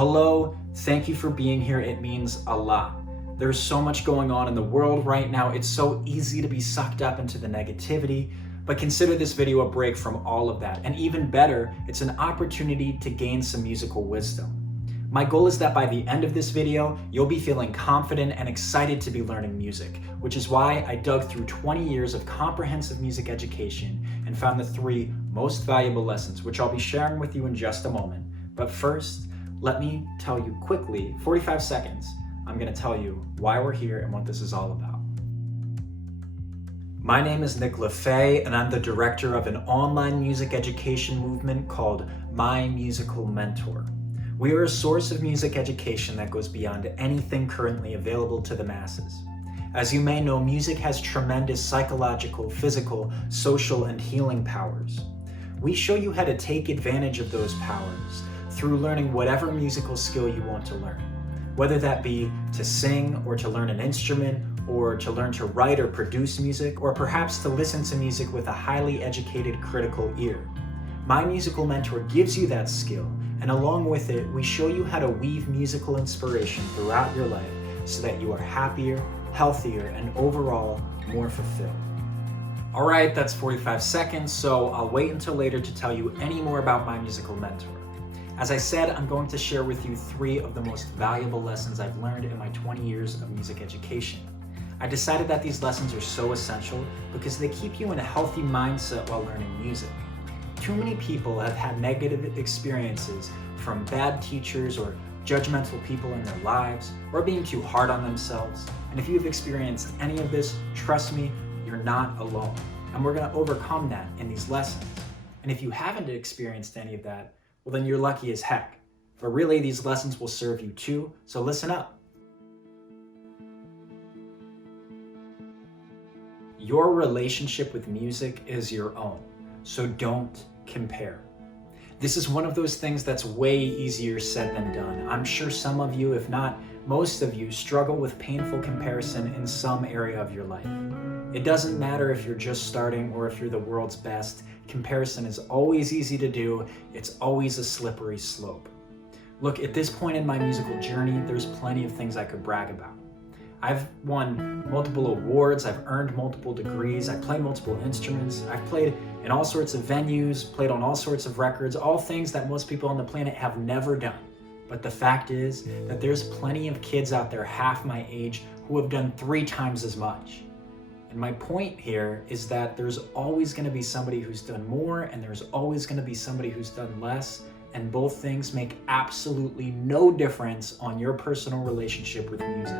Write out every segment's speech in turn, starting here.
Hello, thank you for being here. It means a lot. There's so much going on in the world right now. It's so easy to be sucked up into the negativity, but consider this video a break from all of that. And even better, it's an opportunity to gain some musical wisdom. My goal is that by the end of this video, you'll be feeling confident and excited to be learning music, which is why I dug through 20 years of comprehensive music education and found the 3 most valuable lessons, which I'll be sharing with you in just a moment. But first, let me tell you quickly, 45 seconds, I'm gonna tell you why we're here and what this is all about. My name is Nick LaFay, and I'm the director of an online music education movement called My Musical Mentor. We are a source of music education that goes beyond anything currently available to the masses. As you may know, music has tremendous psychological, physical, social, and healing powers. We show you how to take advantage of those powers through learning whatever musical skill you want to learn, whether that be to sing or to learn an instrument or to learn to write or produce music, or perhaps to listen to music with a highly educated critical ear. My Musical Mentor gives you that skill, and along with it, we show you how to weave musical inspiration throughout your life so that you are happier, healthier, and overall more fulfilled. All right, that's 45 seconds, so I'll wait until later to tell you any more about My Musical Mentor. As I said, I'm going to share with you 3 of the most valuable lessons I've learned in my 20 years of music education. I decided that these lessons are so essential because they keep you in a healthy mindset while learning music. Too many people have had negative experiences from bad teachers or judgmental people in their lives, or being too hard on themselves. And if you've experienced any of this, trust me, you're not alone. And we're gonna overcome that in these lessons. And if you haven't experienced any of that, well then you're lucky as heck. But really, these lessons will serve you too, so listen up. Your relationship with music is your own, so don't compare. This is one of those things that's way easier said than done. I'm sure some of you, if not most of you, struggle with painful comparison in some area of your life. It doesn't matter if you're just starting or if you're the world's best. Comparison is always easy to do. It's always a slippery slope. Look, at this point in my musical journey, there's plenty of things I could brag about. I've won multiple awards, I've earned multiple degrees, I play multiple instruments, I've played in all sorts of venues, played on all sorts of records, all things that most people on the planet have never done. But the fact is that there's plenty of kids out there half my age who have done 3 times as much. And my point here is that there's always gonna be somebody who's done more, and there's always gonna be somebody who's done less, and both things make absolutely no difference on your personal relationship with music.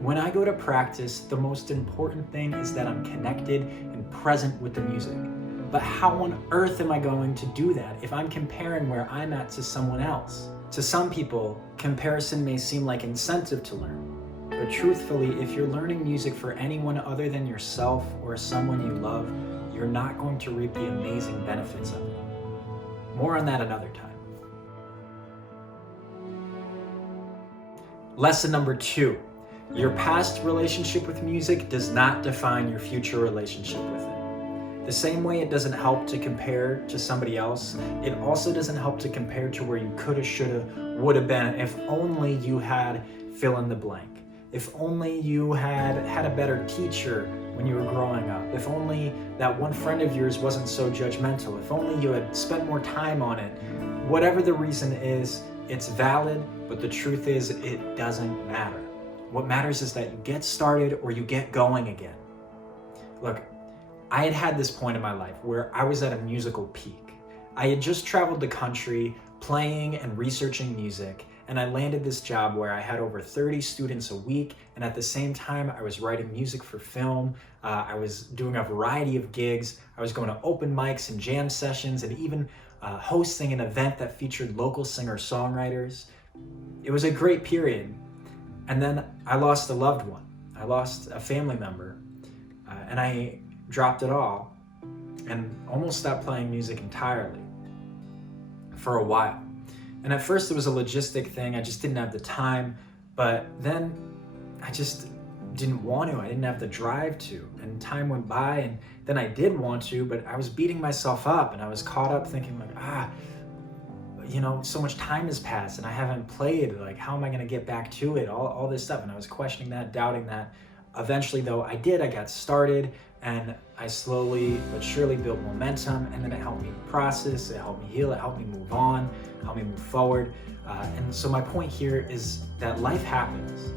When I go to practice, the most important thing is that I'm connected and present with the music. But how on earth am I going to do that if I'm comparing where I'm at to someone else? To some people, comparison may seem like incentive to learn. But truthfully, if you're learning music for anyone other than yourself or someone you love, you're not going to reap the amazing benefits of it. More on that another time. Lesson number 2. Your past relationship with music does not define your future relationship with it. The same way it doesn't help to compare to somebody else, it also doesn't help to compare to where you coulda, shoulda, woulda been if only you had fill in the blank. If only you had a better teacher when you were growing up. If only that one friend of yours wasn't so judgmental. If only you had spent more time on it. Whatever the reason is, it's valid, but the truth is it doesn't matter. What matters is that you get started or you get going again. Look, I had this point in my life where I was at a musical peak. I had just traveled the country playing and researching music, and I landed this job where I had over 30 students a week, and at the same time I was writing music for film, I was doing a variety of gigs, I was going to open mics and jam sessions, and even hosting an event that featured local singer-songwriters. It was a great period. And then I lost a loved one. I lost a family member, and I dropped it all and almost stopped playing music entirely for a while. And at first it was a logistic thing. I just didn't have the time, but then I just didn't want to. I didn't have the drive to, and time went by, and then I did want to, but I was beating myself up, and I was caught up thinking like, so much time has passed and I haven't played. Like, how am I going to get back to it? All this stuff. And I was questioning that, doubting that. Eventually, though, I got started, and I slowly but surely built momentum, and then it helped me process, it helped me heal, it helped me move on, helped me move forward. And so my point here is that life happens.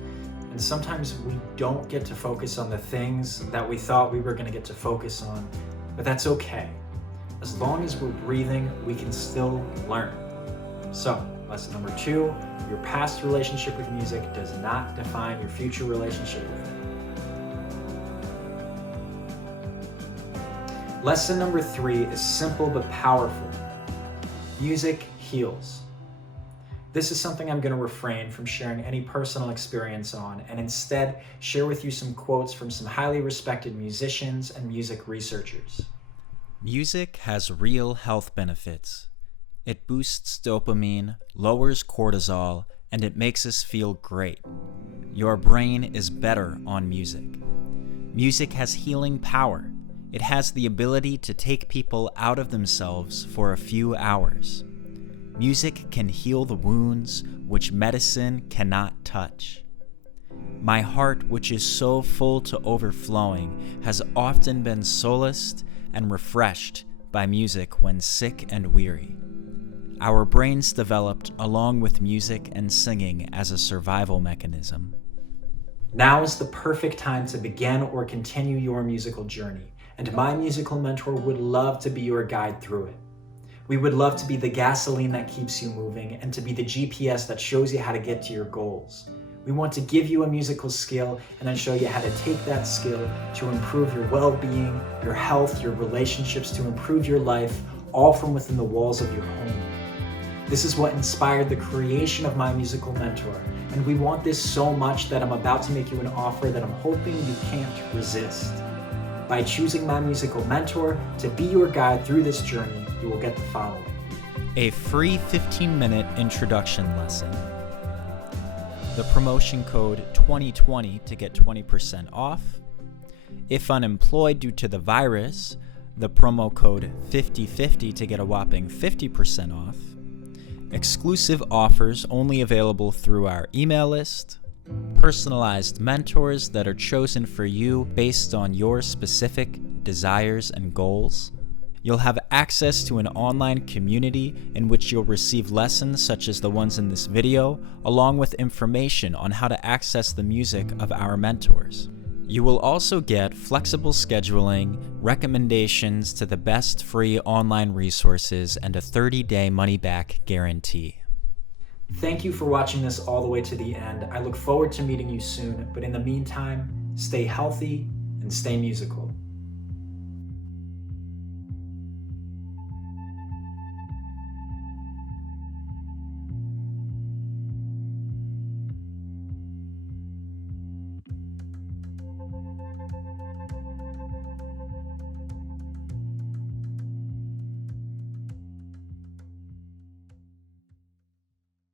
And sometimes we don't get to focus on the things that we thought we were going to get to focus on, but that's okay. As long as we're breathing, we can still learn. So, lesson number 2, your past relationship with music does not define your future relationship with it. Lesson number 3 is simple but powerful. Music heals. This is something I'm going to refrain from sharing any personal experience on, and instead share with you some quotes from some highly respected musicians and music researchers. Music has real health benefits. It boosts dopamine, lowers cortisol, and it makes us feel great. Your brain is better on music. Music has healing power. It has the ability to take people out of themselves for a few hours. Music can heal the wounds which medicine cannot touch. My heart, which is so full to overflowing, has often been solaced and refreshed by music when sick and weary. Our brains developed along with music and singing as a survival mechanism. Now is the perfect time to begin or continue your musical journey, and My Musical Mentor would love to be your guide through it. We would love to be the gasoline that keeps you moving and to be the GPS that shows you how to get to your goals. We want to give you a musical skill and then show you how to take that skill to improve your well-being, your health, your relationships, to improve your life, all from within the walls of your home. This is what inspired the creation of My Musical Mentor, and we want this so much that I'm about to make you an offer that I'm hoping you can't resist. By choosing My Musical Mentor to be your guide through this journey, you will get the following. A free 15-minute introduction lesson. The promotion code 2020 to get 20% off. If unemployed due to the virus, the promo code 5050 to get a whopping 50% off. Exclusive offers only available through our email list. Personalized mentors that are chosen for you based on your specific desires and goals. You'll have access to an online community in which you'll receive lessons such as the ones in this video, along with information on how to access the music of our mentors. You will also get flexible scheduling, recommendations to the best free online resources, and a 30-day money-back guarantee. Thank you for watching this all the way to the end. I look forward to meeting you soon, but in the meantime, stay healthy and stay musical.